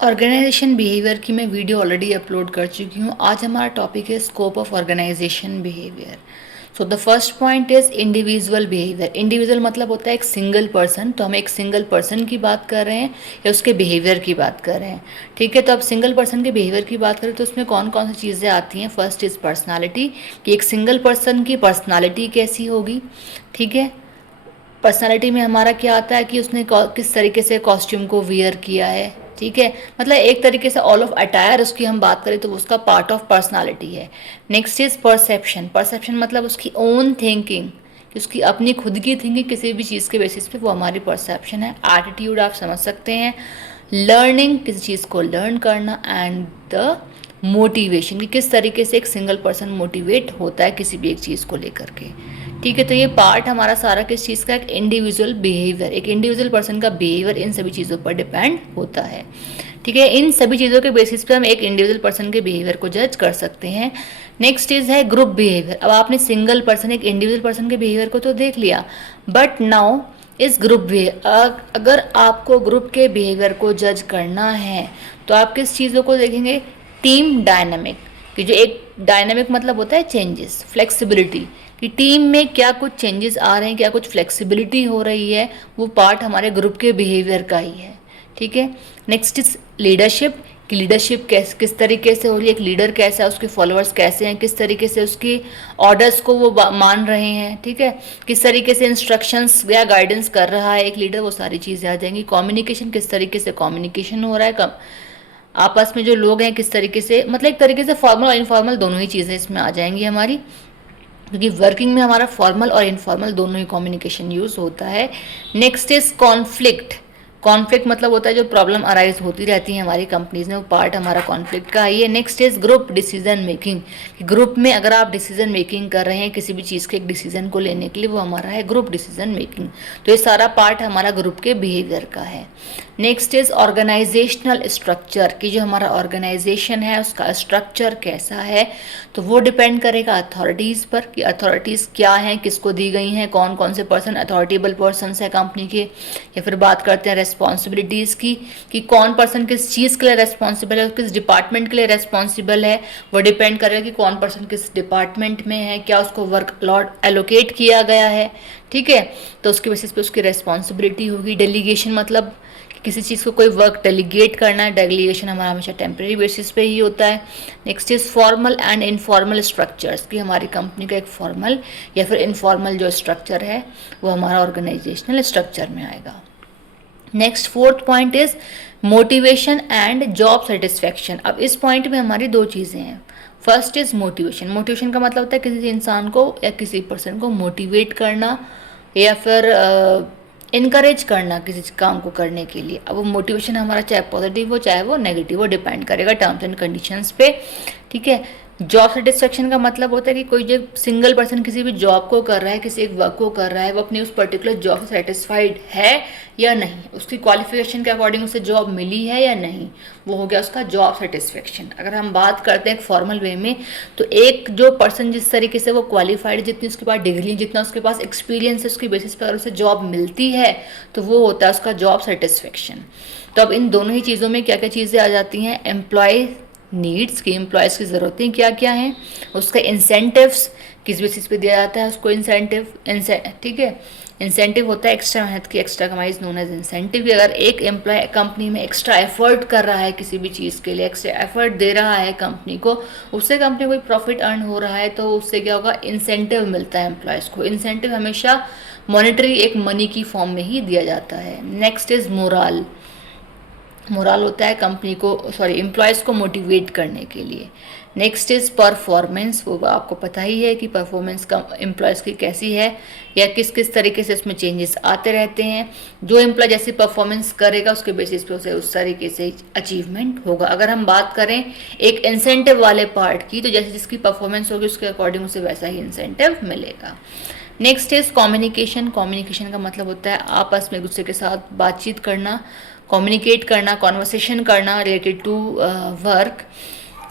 Organisation behaviour की मैं video already upload कर चुकी हूँ। आज हमारा टॉपिक है scope of organization behavior. So the first point is individual behavior. Individual मतलब होता है एक सिंगल पर्सन, तो हम एक सिंगल पर्सन की बात कर रहे हैं या उसके बिहेवियर की बात कर रहे हैं। ठीक है, तो अब सिंगल पर्सन के बिहेवियर की बात करें तो उसमें कौन कौन सी चीज़ें आती हैं। फर्स्ट इज पर्सनालिटी, कि एक सिंगल पर्सन की पर्सनालिटी कैसी होगी। ठीक है, पर्सनालिटी में हमारा क्या आता है कि उसने किस तरीके से कॉस्ट्यूम को वियर किया है। ठीक है, मतलब एक तरीके से ऑल ऑफ अटायर उसकी हम बात करें तो उसका पार्ट ऑफ पर्सनालिटी है। Next is perception. परसेप्शन मतलब उसकी ओन थिंकिंग, कि उसकी अपनी खुद की थिंकिंग किसी भी चीज़ के बेसिस पे, वो हमारी परसेप्शन है। एटीट्यूड आप समझ सकते हैं। लर्निंग, किसी चीज़ को लर्न करना। एंड द मोटिवेशन, कि किस तरीके से एक सिंगल पर्सन मोटिवेट होता है किसी भी एक चीज़ को लेकर के। ठीक है, तो ये पार्ट हमारा सारा किस चीज़ का, एक इंडिविजुअल बिहेवियर, एक इंडिविजुअल पर्सन का बिहेवियर इन सभी चीज़ों पर डिपेंड होता है। ठीक है, इन सभी चीज़ों के बेसिस पे हम एक इंडिविजुअल पर्सन के बिहेवियर को जज कर सकते हैं। नेक्स्ट चीज़ है ग्रुप बिहेवियर। अब आपने सिंगल पर्सन, एक इंडिविजुअल पर्सन के बिहेवियर को तो देख लिया, बट नाउ इस ग्रुप बिहेवियर, अगर आपको ग्रुप के बिहेवियर को जज करना है तो आप किस चीज़ों को देखेंगे। टीम डायनामिक, कि जो एक डायनामिक मतलब होता है चेंजेस, फ्लेक्सिबिलिटी, कि टीम में क्या कुछ चेंजेस आ रहे हैं, क्या कुछ फ्लेक्सिबिलिटी हो रही है, वो पार्ट हमारे ग्रुप के बिहेवियर का ही है। ठीक है, नेक्स्ट इज लीडरशिप, कि लीडरशिप किस तरीके से हो रही है, एक लीडर कैसा है, उसके फॉलोअर्स कैसे हैं, किस तरीके से उसकी ऑर्डर्स को वो मान रहे हैं। ठीक है, किस तरीके से इंस्ट्रक्शंस या गाइडेंस कर रहा है एक लीडर, वो सारी चीज़ें आ जाएंगी। कम्युनिकेशन, किस तरीके से कम्युनिकेशन हो रहा है, कम आपस में जो लोग हैं किस तरीके से, मतलब एक तरीके से फॉर्मल और इनफॉर्मल दोनों ही चीज़ें इसमें आ जाएंगी हमारी, क्योंकि वर्किंग में हमारा फॉर्मल और इनफॉर्मल दोनों ही कम्युनिकेशन यूज होता है। Next is conflict. कॉन्फ्लिक्ट मतलब होता है जो प्रॉब्लम अराइज होती रहती है हमारी कंपनीज में, वो पार्ट हमारा कॉन्फ्लिक्ट का ही है। Next is group decision making. Group में अगर आप डिसीजन मेकिंग कर रहे हैं किसी भी चीज़ के एक डिसीजन को लेने के लिए, वो हमारा है ग्रुप डिसीजन मेकिंग। तो ये सारा पार्ट हमारा ग्रुप के बिहेवियर का है। नेक्स्ट इज ऑर्गेनाइजेशनल स्ट्रक्चर, कि जो हमारा ऑर्गेनाइजेशन है उसका स्ट्रक्चर कैसा है, तो वो डिपेंड करेगा अथॉरिटीज़ पर, कि अथॉरिटीज़ क्या हैं, किसको दी गई हैं, कौन कौन से पर्सन अथॉरिटेबल पर्सन है कंपनी के। या फिर बात करते हैं रेस्पॉन्सिबिलिटीज़ की, कि कौन पर्सन किस चीज़ के लिए रेस्पॉन्सिबल है, किस डिपार्टमेंट के लिए रेस्पॉन्सिबल है, वो डिपेंड करेगा कि कौन पर्सन किस डिपार्टमेंट में है, क्या उसको वर्क लॉट एलोकेट किया गया है। ठीक है, तो उसके बेसिस पे उसकी रेस्पॉन्सिबिलिटी होगी। डेलीगेशन मतलब किसी चीज़ को कोई वर्क डेलीगेट करना है, डेलीगेशन हमारा हमेशा टेम्प्रेरी बेसिस पे ही होता है। Next is formal and informal structures, कि हमारी कंपनी का एक फॉर्मल या फिर इनफॉर्मल जो स्ट्रक्चर है वो हमारा ऑर्गेनाइजेशनल स्ट्रक्चर में आएगा। Next fourth point is motivation and job satisfaction. अब इस पॉइंट में हमारी दो चीज़ें हैं। First is motivation. मोटिवेशन का मतलब होता है किसी इंसान को या किसी पर्सन को मोटिवेट करना या फिर इनकरेज करना किसी काम को करने के लिए। अब वो मोटिवेशन हमारा चाहे पॉजिटिव हो चाहे वो नेगेटिव हो, डिपेंड करेगा टर्म्स एंड कंडीशंस पे। ठीक है, जॉब सेटिस्फेक्शन का मतलब होता है कि कोई जो सिंगल पर्सन किसी भी जॉब को कर रहा है, किसी एक वर्क को कर रहा है, वो अपनी उस पर्टिकुलर जॉब से सेटिस्फाइड है या नहीं, उसकी क्वालिफिकेशन के अकॉर्डिंग उसे जॉब मिली है या नहीं, वो हो गया उसका जॉब सेटिस्फेक्शन। अगर हम बात करते हैं एक फॉर्मल वे में, तो एक जो पर्सन जिस तरीके से वो क्वालिफाइड, जितनी उसके पास डिग्री, जितना उसके पास एक्सपीरियंस है, उसकी बेसिस पर अगर उसे जॉब मिलती है तो वो होता है उसका जॉब सेटिस्फेक्शन। तो अब इन दोनों ही चीज़ों में क्या क्या चीज़ें आ जाती हैं। एम्प्लॉय नीड्स, की एम्प्लॉयज़ की ज़रूरतें क्या क्या हैं, उसका इंसेंटिव्स किस बेसिस पे दिया जाता है उसको इंसेंटिव। ठीक है, इंसेंटिव होता है एक्स्ट्रा मेहनत की, एक्स्ट्रा कमाई इज नोन एज इंसेंटिव। कि अगर एक एम्प्लॉय कंपनी में एक्स्ट्रा एफर्ट कर रहा है किसी भी चीज़ के लिए, एक्स्ट्रा एफर्ट दे रहा है कंपनी को, उससे कंपनी को कोई प्रॉफिट अर्न हो रहा है, तो उससे क्या होगा, इंसेंटिव मिलता है एम्प्लॉयज़ को। इंसेंटिव हमेशा मॉनेटरी एक मनी की फॉर्म में ही दिया जाता है। Next is morale. मोराल होता है कंपनी को, एम्प्लॉयज़ को मोटिवेट करने के लिए। Next is performance. वो आपको पता ही है कि परफॉर्मेंस का एम्प्लॉयज़ की कैसी है या किस किस तरीके से उसमें चेंजेस आते रहते हैं। जो एम्प्लॉय जैसी परफॉर्मेंस करेगा उसके बेसिस पे उसे उस तरीके से अचीवमेंट होगा। अगर हम बात करें एक इंसेंटिव वाले पार्ट की, तो जैसे जिसकी परफॉर्मेंस होगी उसके अकॉर्डिंग उसे वैसा ही इंसेंटिव मिलेगा। Next is communication. कम्युनिकेशन का मतलब होता है आपस में एक दूसरे के साथ बातचीत करना, कम्युनिकेट करना, कॉन्वर्सेशन करना रिलेटेड टू वर्क।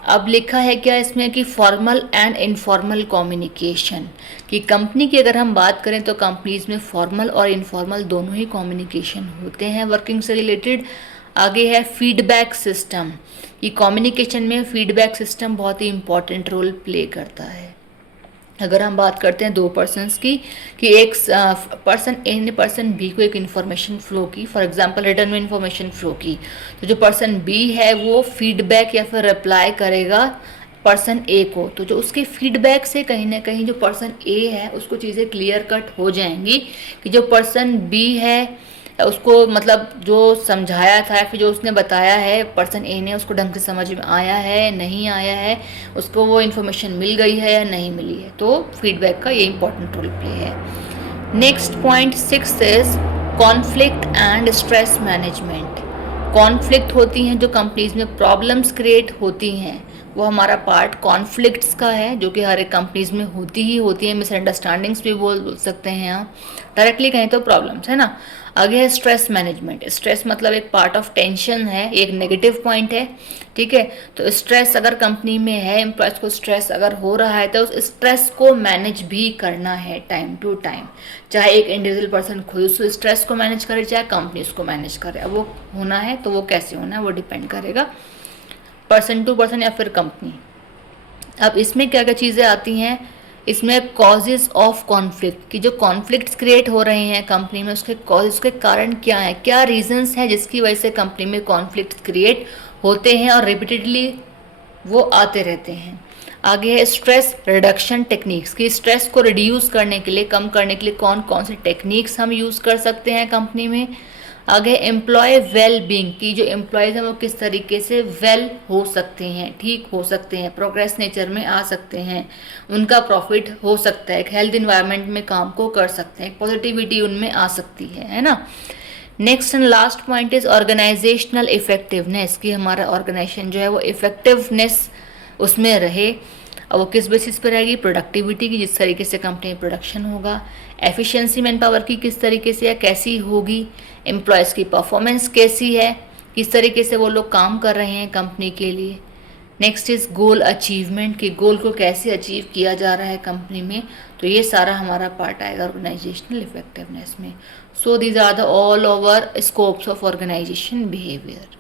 अब लिखा है क्या इसमें कि फॉर्मल एंड इनफॉर्मल कम्युनिकेशन, कि कंपनी की अगर हम बात करें तो कंपनीज में फॉर्मल और इनफॉर्मल दोनों ही कम्युनिकेशन होते हैं वर्किंग से रिलेटेड। आगे है फीडबैक सिस्टम, कि कम्युनिकेशन में फीडबैक सिस्टम बहुत ही इंपॉर्टेंट रोल प्ले करता है। अगर हम बात करते हैं दो पर्सन्स की, कि एक पर्सन ए ने पर्सन बी को एक इन्फॉर्मेशन फ्लो की, फॉर एग्जांपल रिटर्न में इन्फॉर्मेशन फ्लो की, तो जो पर्सन बी है वो फीडबैक या फिर रिप्लाई करेगा पर्सन ए को। तो जो उसके फीडबैक से कहीं ना कहीं जो पर्सन ए है उसको चीज़ें क्लियर कट हो जाएंगी कि जो पर्सन बी है उसको मतलब जो समझाया था या फिर जो उसने बताया है पर्सन ए ने, उसको ढंग से समझ में आया है नहीं आया है, उसको वो इन्फॉर्मेशन मिल गई है या नहीं मिली है। तो फीडबैक का ये इंपॉर्टेंट रोल प्ले है। Next point 6 is conflict and stress management. Conflict होती हैं जो कंपनीज में प्रॉब्लम्स क्रिएट होती हैं, वो हमारा पार्ट कॉन्फ्लिक्ट्स का है, जो कि हर एक कंपनीज में होती ही होती है। मिसअंडरस्टैंडिंग्स भी बोल सकते हैं आप, डायरेक्टली कहें तो प्रॉब्लम्स, है ना। आगे है स्ट्रेस मैनेजमेंट। स्ट्रेस मतलब एक पार्ट ऑफ टेंशन है, एक नेगेटिव पॉइंट है, ठीक है। तो स्ट्रेस अगर कंपनी में है, एम्प्लॉयज को स्ट्रेस अगर हो रहा है तो उस स्ट्रेस को मैनेज भी करना है टाइम टू टाइम। चाहे एक इंडिविजुअल पर्सन खुद उस स्ट्रेस को मैनेज करे, चाहे कंपनी उसको मैनेज करे। अब वो होना है तो वो कैसे होना है वो डिपेंड करेगा पर्सन टू पर्सन या फिर कंपनी। अब इसमें क्या क्या चीज़ें आती हैं, इसमें कॉजेज ऑफ कॉन्फ्लिक्ट, कि जो कॉन्फ्लिक्ट्स क्रिएट हो रहे हैं कंपनी में उसके कॉज, उसके कारण क्या है, क्या रीजंस हैं जिसकी वजह से कंपनी में कॉन्फ्लिक्ट क्रिएट होते हैं और रिपीटेडली वो आते रहते हैं। आगे है स्ट्रेस रिडक्शन टेक्निक्स, कि स्ट्रेस को रिड्यूस करने के लिए, कम करने के लिए कौन कौन से टेक्निक्स हम यूज़ कर सकते हैं कंपनी में। आगे एम्प्लॉय वेल बींग, की जो एम्प्लॉयज़ हैं वो किस तरीके से वेल हो सकते हैं, ठीक हो सकते हैं, प्रोग्रेस नेचर में आ सकते हैं, उनका प्रॉफिट हो सकता है, एक हेल्थ इन्वायरमेंट में काम को कर सकते हैं, पॉजिटिविटी उनमें आ सकती है ना। Next and last point is organizational effectiveness, कि हमारा ऑर्गेनाइजेशन जो है वो इफेक्टिवनेस उसमें रहे। अब वो किस बेसिस पर रहेगी, प्रोडक्टिविटी की, जिस तरीके से कंपनी में प्रोडक्शन होगा, एफिशिएंसी मैन पावर की किस तरीके से या कैसी होगी, एम्प्लॉयज़ की परफॉर्मेंस कैसी है, किस तरीके से वो लोग काम कर रहे हैं कंपनी के लिए। नेक्स्ट इज गोल अचीवमेंट, कि गोल को कैसे अचीव किया जा रहा है कंपनी में। तो ये सारा हमारा पार्ट आएगा ऑर्गेनाइजेशनल इफेक्टिवनेस में। So these are the all over scopes of organization behaviour.